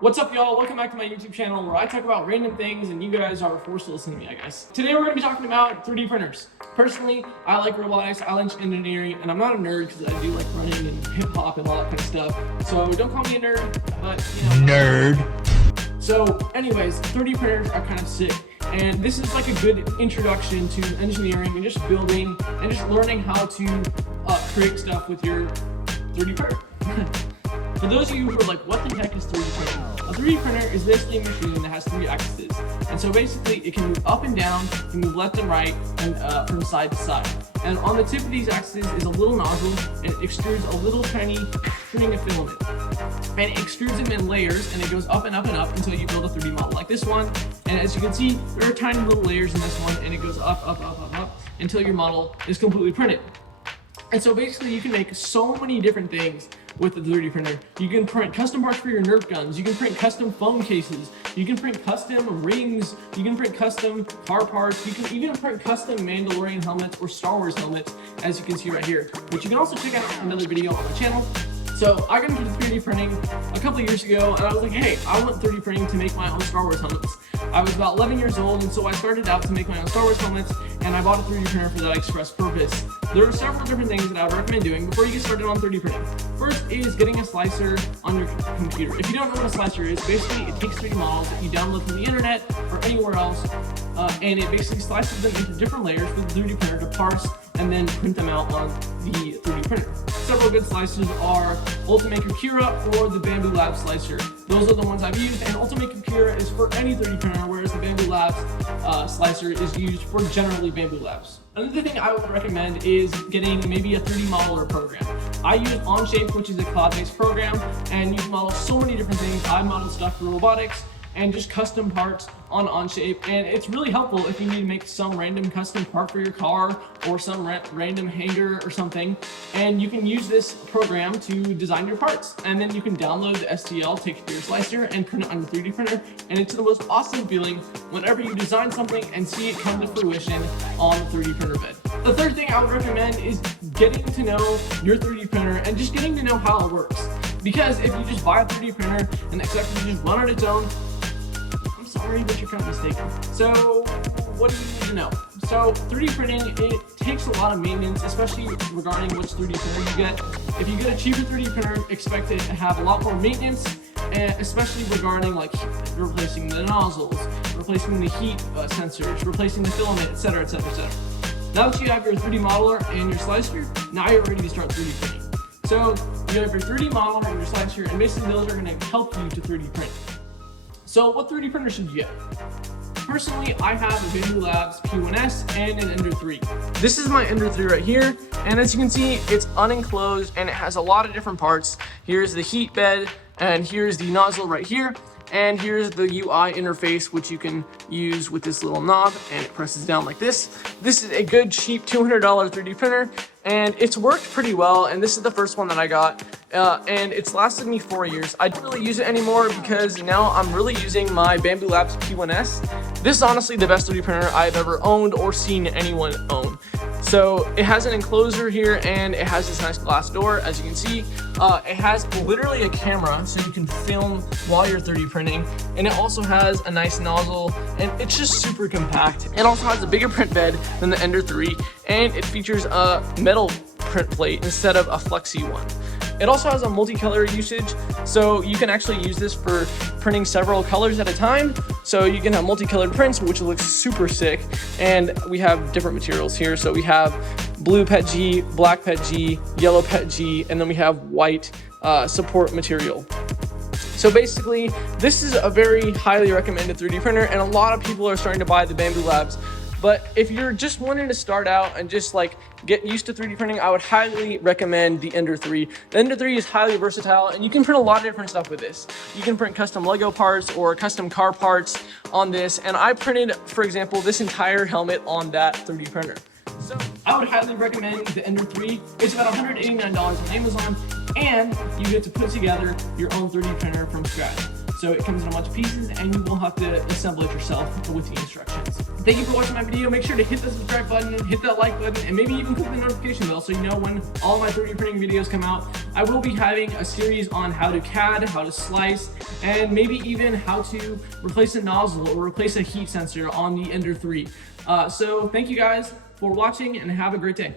What's up, y'all? Welcome back to my YouTube channel where I talk about random things and you guys are forced to listen to me, I guess. Today we're going to be talking about 3D printers. Personally, I like robotics, I like engineering, and I'm not a nerd because I do like running and hip-hop and all that kind of stuff. So don't call me a nerd, but you know. Nerd. So anyways, 3D printers are kind of sick. And this is like a good introduction to engineering and just building and just learning how to create stuff with your 3D printer. For those of you who are like, what the heck is 3D printing? A 3D printer is basically a machine that has 3 axes. And so basically it can move up and down, it can move left and right, and from side to side. And on the tip of these axes is a little nozzle, and it extrudes a little tiny string of filament. And it extrudes them in layers, and it goes up and up and up until you build a 3D model like this one. And as you can see, there are tiny little layers in this one, and it goes up, up, up, up, up, until your model is completely printed. And so basically you can make so many different things with the 3D printer. You can print custom parts for your Nerf guns, you can print custom phone cases, you can print custom rings, you can print custom car parts, you can even print custom Mandalorian helmets or Star Wars helmets, as you can see right here, which you can also check out another video on my channel. So I got into 3D printing a couple of years ago, and I was like, hey, I want 3D printing to make my own Star Wars helmets. I was about 11 years old, and so I started out to make my own Star Wars helmets, and I bought a 3D printer for that express purpose. There are several different things that I would recommend doing before you get started on 3D printing. First is getting a slicer on your computer. If you don't know what a slicer is, basically it takes 3D models that you download from the internet or anywhere else, and it basically slices them into different layers for the 3D printer to parse and then print them out on the 3D printer. Several good slicers are Ultimaker Cura or the Bambu Labs slicer. Those are the ones I've used, and Ultimaker Cura is for any 3D printer, whereas the Bambu Labs slicer is used for generally Bambu Labs. Another thing I would recommend is getting maybe a 3D modeler program. I use Onshape, which is a cloud-based program, and you can model so many different things. I model stuff for robotics and just custom parts on Onshape, and it's really helpful if you need to make some random custom part for your car or some random hanger or something, and you can use this program to design your parts, and then you can download the STL, take it to your slicer, and print it on your 3D printer, and it's the most awesome feeling whenever you design something and see it come to fruition on the 3D printer bed. The third thing I would recommend is getting to know your 3D printer and just getting to know how it works, because if you just buy a 3D printer and expect it to just run on its own, sorry, but you're kind of mistaken. So what do you need to know? So 3D printing, it takes a lot of maintenance, especially regarding which 3D printer you get. If you get a cheaper 3D printer, expect it to have a lot more maintenance, and especially regarding like replacing the nozzles, replacing the heat sensors, replacing the filament, etc., etc., etc. Now that you have your 3D modeler and your slicer, now you're ready to start 3D printing. So you have your 3D modeler and your slicer, and basically those are going to help you to 3D print. So what 3D printer should you get? Personally, I have a Bambu Labs P1S and an Ender 3. This is my Ender 3 right here, and as you can see, it's unenclosed and it has a lot of different parts. Here's the heat bed, and here's the nozzle right here, and here's the UI interface, which you can use with this little knob, and it presses down like this. This is a good, cheap $200 3D printer, and it's worked pretty well, and this is the first one that I got, and it's lasted me 4 years. I don't really use it anymore because now I'm really using my Bambu Labs P1S. This is honestly the best 3D printer I've ever owned or seen anyone own. So it has an enclosure here, and it has this nice glass door, as you can see. It has literally a camera, so you can film while you're 3D printing, and it also has a nice nozzle, and it's just super compact. It also has a bigger print bed than the Ender 3, and it features a metal print plate instead of a flexi one. It also has a multicolor usage, so you can actually use this for printing several colors at a time. So you can have multicolored prints, which looks super sick. And we have different materials here. So we have blue PETG, black PETG, yellow PETG, and then we have white support material. So basically, this is a very highly recommended 3D printer, and a lot of people are starting to buy the Bambu Labs. But if you're just wanting to start out and just like get used to 3D printing, I would highly recommend the Ender 3. The Ender 3 is highly versatile, and you can print a lot of different stuff with this. You can print custom Lego parts or custom car parts on this, and I printed, for example, this entire helmet on that 3D printer. So I would highly recommend the Ender 3. It's about $189 on Amazon, and you get to put together your own 3D printer from scratch. So it comes in a bunch of pieces and you will have to assemble it yourself with the instructions. Thank you for watching my video. Make sure to hit the subscribe button, hit that like button, and maybe even click the notification bell so you know when all of my 3D printing videos come out. I will be having a series on how to CAD, how to slice, and maybe even how to replace a nozzle or replace a heat sensor on the Ender 3. So thank you guys for watching and have a great day.